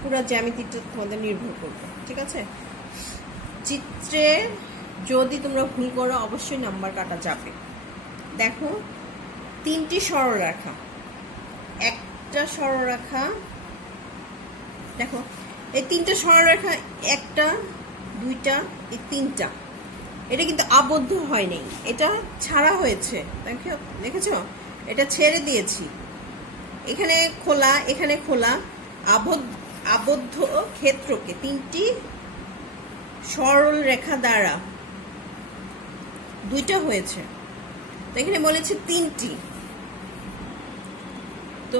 পুরো জ্যামিতিটা তোমাদের নির্ভর করবে। ঠিক আছে, চিত্রে যদি তোমরা ভুল করো অবশ্যই নাম্বার কাটা যাবে। দেখো 3টি সরলরেখা, একটা সরলরেখা, দেখো এই 3টা সরলরেখা, 1টা 2টা এই 3টা, এটা কিন্তু আবদ্ধ হয়নি, এটা ছাড়া হয়েছে। দেখেছো, এটা ছেড়ে দিয়েছি, এখানে খোলা এখানে খোলা। আবদ্ধ ক্ষেত্রকে 3টি সরল রেখা দ্বারা 2টা হয়েছে, তো এখানে বলেছে 3টি, তো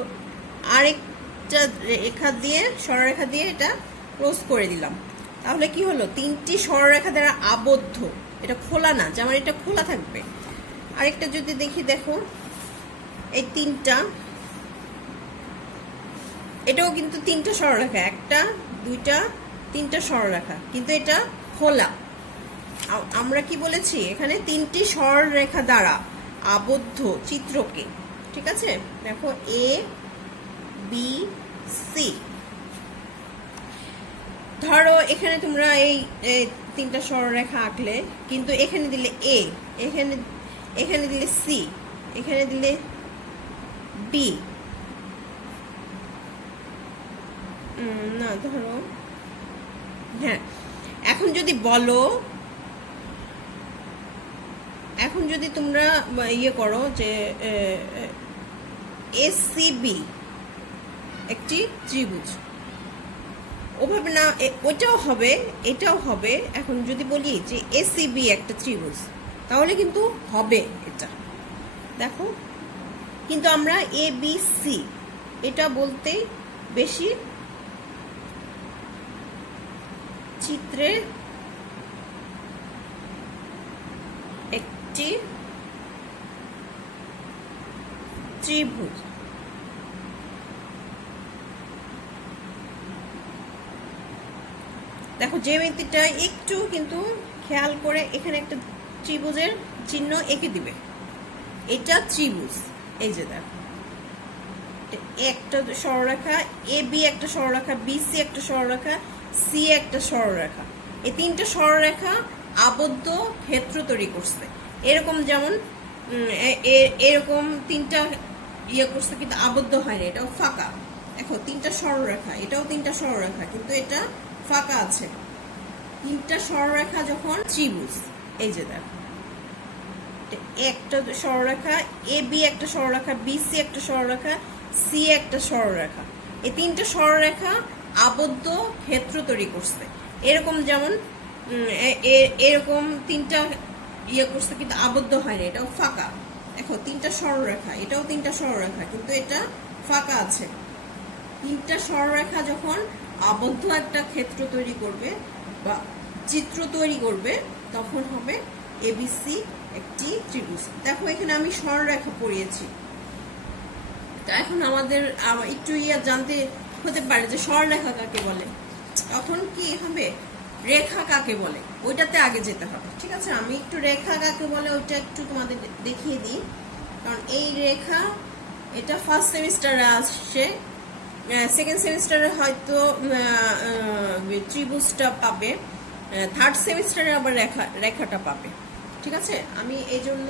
আরেকটা রেখা দিয়ে সরলরেখা দিয়ে এটা ক্রস করে দিলাম। তাহলে কি হলো, 3টি সরলরেখা দ্বারা আবদ্ধ, এটা খোলা না, যেমন এটা খোলা থাকবে। আরেকটা যদি দেখি, দেখো এই 3টা, এটাও কিন্তু 3টা সরলরেখা, 1টা 2টা 3টা সরলরেখা, কিন্তু এটা খোলা। আমরা কি বলেছি, এখানে 3টি সরলরেখা দ্বারা আবদ্ধ চিত্রকে। ঠিক আছে, দেখো এ বি সি, ধরো এখানে তোমরা এই 3টা সরলরেখা আঁকলে, কিন্তু এখানে দিলে এ, এখানে দিলে সি, এখানে দিলে বি, না ধরো, হ্যাঁ এখন যদি বলো, এখন যদি তোমরা ইয়ে করো যে এসিবি একটি ত্রিভুজ, ওভাবে না, ওটাও হবে এটাও হবে। এখন যদি বলি যে এসিবি একটা ত্রিভুজ, তাহলে কিন্তু হবে এটা, দেখো। কিন্তু আমরা এ বি সি এটা বলতেই বেশি চিত্রে একটি ত্রিভুজ, দেখো জ্যামিতিটা একটু কিন্তু খেয়াল করে, এখানে একটা ত্রিভুজের চিহ্ন এঁকে দিবে, এটা ত্রিভুজ। এই যে দেখো, একটা সরলরেখা এ বি, একটা সরলরেখা বি সি, একটা সরলরেখা সি, একটা সরলরেখা, এই 3টা সরলরেখা আবদ্ধ ক্ষেত্র তৈরি করছে। এরকম যেমন এরকম 3টা ইয়ে করছে, কিন্তু আবদ্ধ হয়নি, এটাও ফাঁকা। দেখো 3টা সরলরেখা, এটাও 3টা সরলরেখা, কিন্তু এটা ফাঁকা আছে। 3টা সরলরেখা যখন ত্রিভুজ, এই যে দেখো একটা সরলরেখা এ বি, একটা সরলরেখা বি সি, একটা সরলরেখা সি, একটা সরলরেখা, এই 3টা সরলরেখা আবদ্ধ ক্ষেত্র তৈরি করছে। এরকম যেমন এরকম 3টা ইয়ে করছে, কিন্তু আবদ্ধ হয়নি, এটাও ফাঁকা। দেখো 3টা সরলরেখা, এটাও 3টা সরলরেখা, কিন্তু এটা ফাঁকা আছে। 3টা সরলরেখা যখন আবদ্ধ একটা ক্ষেত্র তৈরি করবে বা চিত্র তৈরি করবে, তখন হবে এবিসি একটি ত্রিভুজ। দেখো এখানে আমি সরলরেখা পড়িয়েছি, তো এখন আমাদের একটু জানতে হতে পারে যে সরলরেখা কাকে বলে, তখন কি হবে, রেখা কাকে বলে, ওইটাতে আগে যেতে হবে। ঠিক আছে, আমি একটু রেখা কাকে বলে ওইটা একটু তোমাদের দেখিয়ে দিই। কারণ এই রেখা, এটা ফার্স্ট সেমিস্টারে আসছে, সেকেন্ড সেমিস্টারে হয়তো ত্রিভুজটা পাবে, থার্ড সেমিস্টারে আবার রেখাটা পাবে। ঠিক আছে, আমি এই জন্য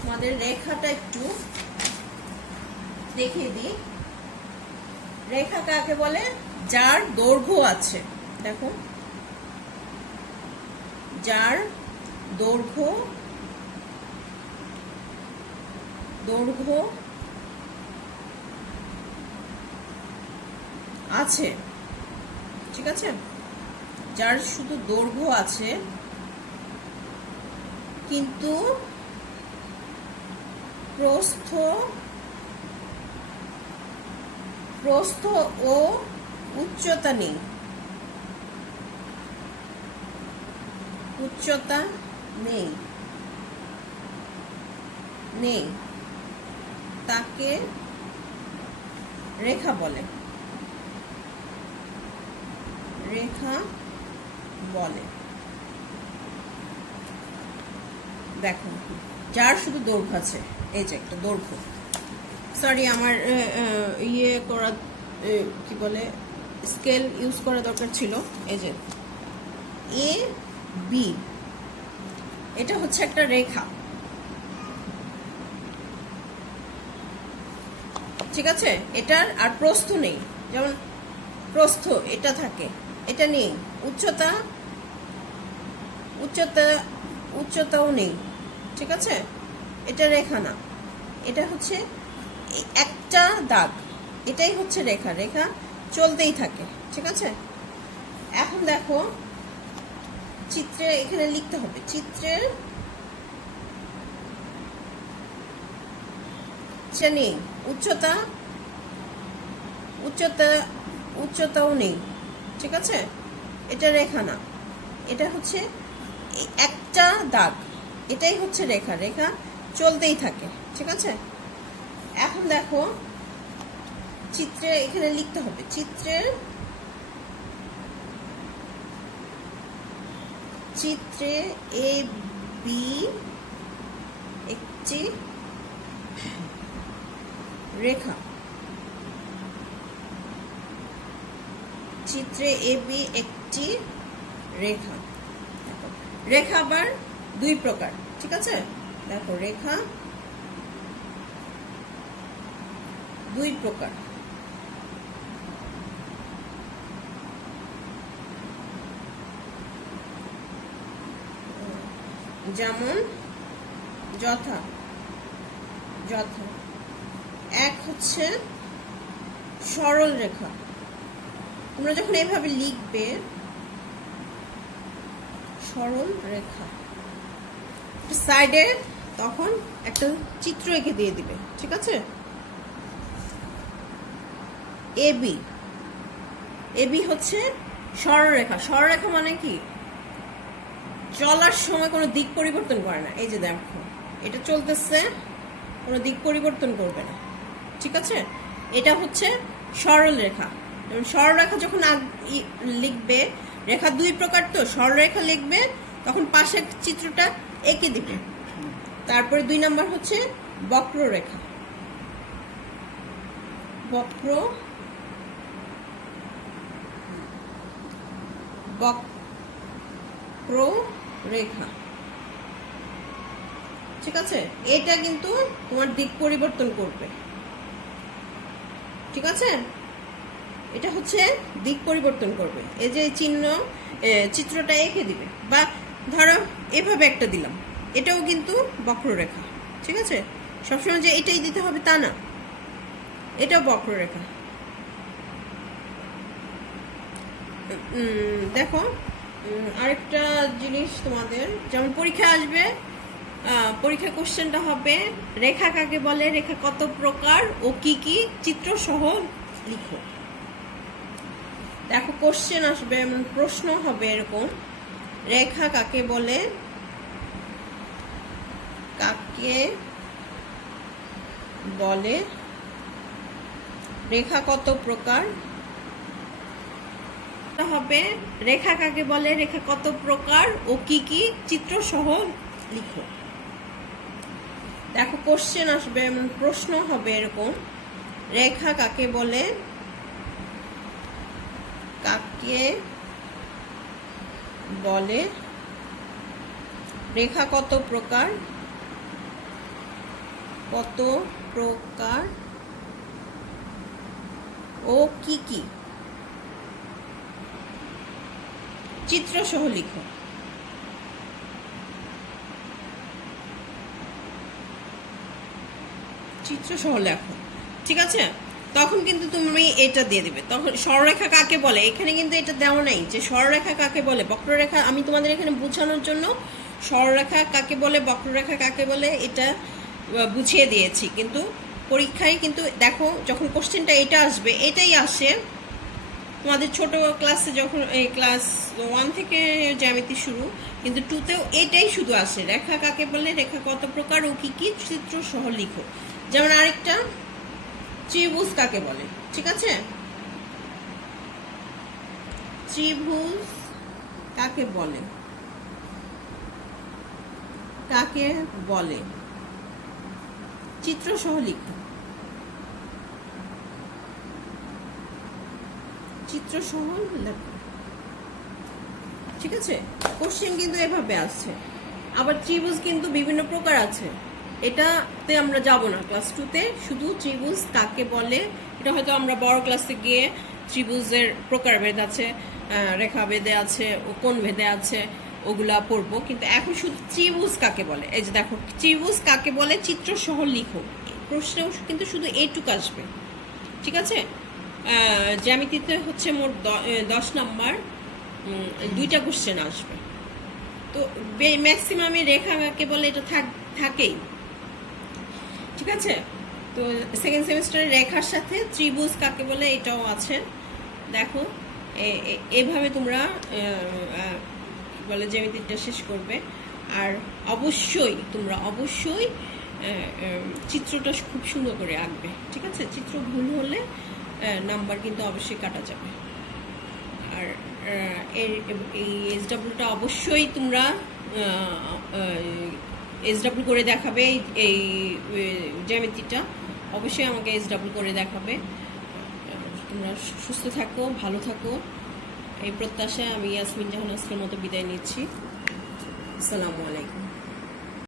তোমাদের রেখাটা একটু দেখিয়ে দিই। রেখা কাকে বলে, যার দৈর্ঘ্য আছে, দেখো যার দৈর্ঘ্য আছে। ঠিক আছে, যার শুধু দৈর্ঘ্য আছে, কিন্তু প্রস্থ ও উচ্চতা নেই, তাকে রেখা বলে। দেখো যার শুধু দৈর্ঘ্য আছে, এই যে একটা দৈর্ঘ্য, সরি আমার ইয়ে করা কি বলে স্কেল ইউজ করা দরকার ছিল। এই যে এ বি, এটা হচ্ছে একটা রেখা, ঠিক আছে? এটার আর প্রস্থ নেই, যেমন প্রস্থ এটা থাকে, এটা নেই। উচ্চতা উচ্চতা উচ্চতাও নেই, ঠিক আছে? এটা রেখা না, এটা হচ্ছে একটা দাগ, এটাই হচ্ছে রেখা। রেখা চলতেই থাকে, ঠিক আছে? এখন দেখো চিত্রে এখানে লিখতে হবে, চিত্রের নেই উচ্চতা উচ্চতা উচ্চতাও নেই, ঠিক আছে? এটা রেখা না, এটা হচ্ছে একটা দাগ, এটাই হচ্ছে রেখা। রেখা চলতেই থাকে, ঠিক আছে? এখন দেখো চিত্রে এখানে লিখতে হবে, চিত্রের এ বি একটি রেখা। চিত্রে এ বি একটি রেখা। রেখা আবার দুই প্রকার, ঠিক আছে? দেখো রেখা দুই প্রকার। যেমন যথা যথা এক হচ্ছে সরল রেখা। তোমরা যখন এইভাবে লিখবে সরল রেখা, সাইডে তখন একটা চিত্র এঁকে দিয়ে দিবে, ঠিক আছে? এবি, এবি হচ্ছে সরলরেখা। সরলরেখা মানে কি? চলার সময় কোনো দিক পরিবর্তন করে না। এই যে দেখো এটা চলতেছে, কোনো দিক পরিবর্তন করবে না, ঠিক আছে? এটা হচ্ছে সরল রেখা। সরলরেখা যখন লিখবে, রেখা দুই প্রকার তো, সরলরেখা লিখবে তখন পাশের চিত্রটা এঁকে দিবে। তারপরে 2 নাম্বার হচ্ছে বক্ররেখা। বক্ররেখা, ঠিক আছে? এটা কিন্তু তোমার দিক পরিবর্তন করবে, ঠিক আছে? এটা হচ্ছে দিক পরিবর্তন করবে। এই যে চিহ্ন চিত্রটা এঁকে দিবে, বা ধরো এভাবে একটা দিলাম, এটাও কিন্তু বক্ররেখা, ঠিক আছে? সবসময় যে এটাই দিতে হবে তা না, এটাও বক্ররেখা। দেখো আরেকটা জিনিস তোমাদের, যেমন পরীক্ষা আসবে, পরীক্ষা কোশ্চেনটা হবে রেখা কাকে বলে, রেখা কত প্রকার ও কি কি, চিত্র সহ লিখো। দেখো কোশ্চেন আসবে, প্রশ্ন হবে এরকম, রেখা কাকে বলে, কাকে বলে, রেখা কত প্রকার। হবে রেখা কাকে বলে, রেখা কত প্রকার ও কি কি, চিত্র সহ লিখো। দেখো কোশ্চেন আসবে, প্রশ্ন হবে এরকম, রেখা কাকে বলে, কাকে বলে, রেখা কত প্রকার, কত প্রকার ও কি কি, চিত্র সহ লিখো। চিত্র সহ লেখো, ঠিক আছে? তখন কিন্তু তুমি এটা দিয়ে দিবে। তখন সরলরেখা কাকে বলে, এখানে কিন্তু এটা দেওয়া নাই যে সরলরেখা কাকে বলে। বক্ররেখা আমি তোমাদের এখানে বোঝানোর জন্য সরলরেখা কাকে বলে, বক্ররেখা কাকে বলে এটা বুঝিয়ে দিয়েছি, কিন্তু পরীক্ষায় কিন্তু দেখো যখন কোশ্চেনটা এটা আসবে, এটাই আসে তোমাদের ছোট ক্লাসে, যখন এই ক্লাস 1 থেকে জ্যামিতি শুরু, কিন্তু 2তেও এটাই শুধু আসে, রেখা কাকে বলে, রেখা কত প্রকার ও কি কি, চিত্র সহ লিখো। যেমন আরেকটা ত্রিভুজ কাকে বলে, ঠিক আছে? ত্রিভুজ কাকে বলে, কাকে বলে, চিত্র সহ লিখো। চিত্র সহ লেখো। ঠিক আছে, কোশ্চেন কিন্তু এভাবে আসছে। আবার ত্রিভুজ কিন্তু বিভিন্ন প্রকার আছে, এটাতে আমরা যাব না ক্লাস 2-তে। শুধু ত্রিভুজ কাকে বলে এটা হয়তো আমরা বড় ক্লাসে গিয়ে ত্রিভুজের প্রকারভেদ আছে, রেখাভেদে আছে, ও কোণ ভেদে আছে, ওগুলা পড়বো। কিন্তু এখন শুধু ত্রিভুজ কাকে বলে, এই যে দেখো ত্রিভুজ কাকে বলে চিত্র সহ লিখো। প্রশ্নে কিন্তু শুধু এইটুকু আসবে। ঠিক আছে, জ্যামিতিতে হচ্ছে মোট 10 নাম্বার, 2টা কোশ্চেন আসবে। তো ম্যাক্সিমামে রেখা কাকে বলে এটা থাকেই। ঠিক আছে, তো সেকেন্ড সেমিস্টারে রেখার সাথে ত্রিভুজ কাকে বলে এটাও আছে। দেখো এভাবে তোমরা বলে জ্যামিতিটা শেষ করবে। আর তোমরা অবশ্যই চিত্রটা খুব সুন্দর করে আঁকবে। ঠিক আছে, চিত্র ভুল হলে নাম্বার কিন্তু অবশ্যই কাটা যাবে। আর এই এসডব্লিউটা অবশ্যই তোমরা এসডব্লিউ করে দেখাবে। এই জ্যামিতিটা অবশ্যই আমাকে এসডব্লিউ করে দেখাবে। তোমরা সুস্থ থাকো, ভালো থাকো, এই প্রত্যাশায় আমি ইয়াসমিন জাহান আজকের মতো বিদায় নিচ্ছি। আসসালামু আলাইকুম।